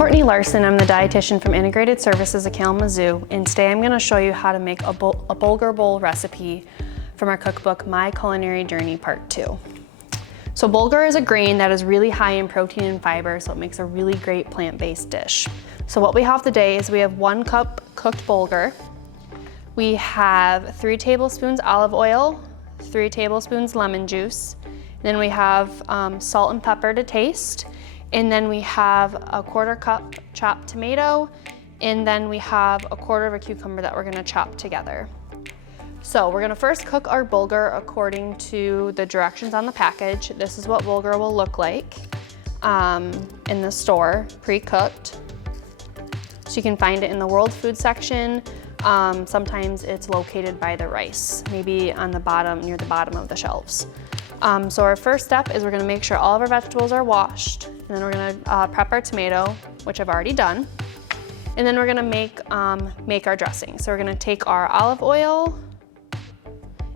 Courtney Larson. I'm the dietitian from Integrated Services of Kalamazoo, and today I'm going to show you how to make a Bulgur bowl recipe from our cookbook, My Culinary Journey Part 2. So Bulgur is a grain that is really high in protein and fiber, so it makes a really great plant-based dish. So what we have today is we have 1 cup cooked Bulgur. We have 3 tablespoons olive oil, 3 tablespoons lemon juice, then we have salt and pepper to taste, and then we have a 1/4 cup chopped tomato, and then we have a 1/4 of a cucumber that we're gonna chop together. So we're gonna first cook our Bulgur according to the directions on the package. This is what Bulgur will look like in the store, pre-cooked. So you can find it in the World Food section. Sometimes it's located by the rice, maybe on the bottom, near the bottom of the shelves. So our first step is we're gonna make sure all of our vegetables are washed, and then we're gonna prep our tomato, which I've already done. And then we're gonna make our dressing. So we're gonna take our olive oil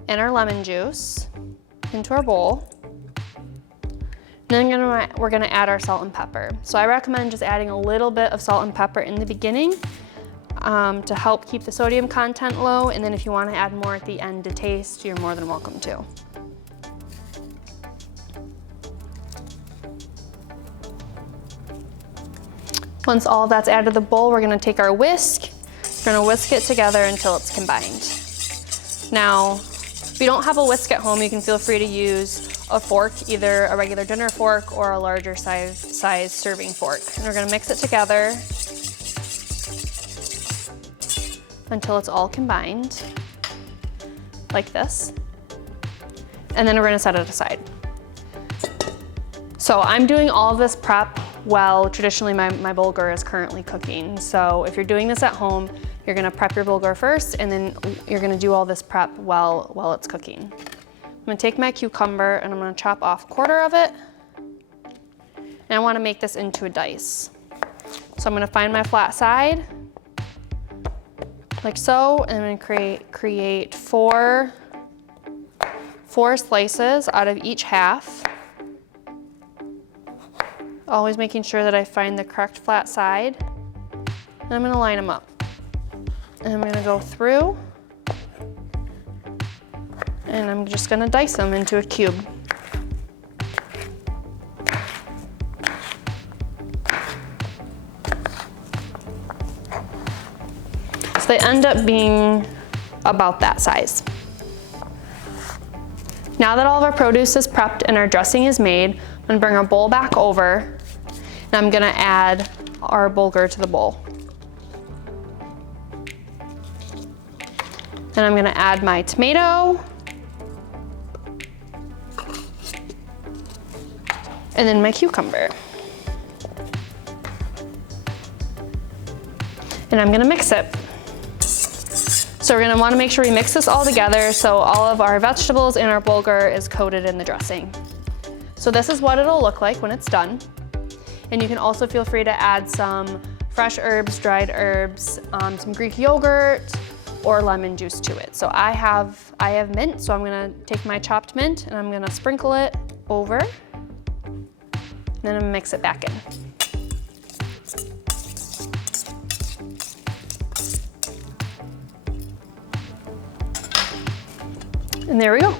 and our lemon juice into our bowl. And then we're gonna add our salt and pepper. So I recommend just adding a little bit of salt and pepper in the beginning to help keep the sodium content low. And then if you wanna add more at the end to taste, you're more than welcome to. Once all of that's added to the bowl, we're gonna take our whisk. We're gonna whisk it together until it's combined. Now, if you don't have a whisk at home, you can feel free to use a fork, either a regular dinner fork or a larger size serving fork. And we're gonna mix it together until it's all combined, like this. And then we're gonna set it aside. So I'm doing all of this prep while traditionally my Bulgur is currently cooking. So if you're doing this at home, you're gonna prep your Bulgur first, and then you're gonna do all this prep while it's cooking. I'm gonna take my cucumber and I'm gonna chop off 1/4 of it. And I wanna make this into a dice. So I'm gonna find my flat side, like so, and I'm gonna create four slices out of each half. Always making sure that I find the correct flat side. And I'm gonna line them up. And I'm gonna go through, and I'm just gonna dice them into a cube. So they end up being about that size. Now that all of our produce is prepped and our dressing is made, I'm gonna bring our bowl back over, and I'm gonna add our Bulgur to the bowl. And I'm gonna add my tomato, and then my cucumber. And I'm gonna mix it. So we're gonna wanna make sure we mix this all together so all of our vegetables and our Bulgur is coated in the dressing. So this is what it'll look like when it's done. And you can also feel free to add some fresh herbs, dried herbs, some Greek yogurt, or lemon juice to it. So I have mint, so I'm gonna take my chopped mint and I'm gonna sprinkle it over, and then I'm gonna mix it back in. And there we go.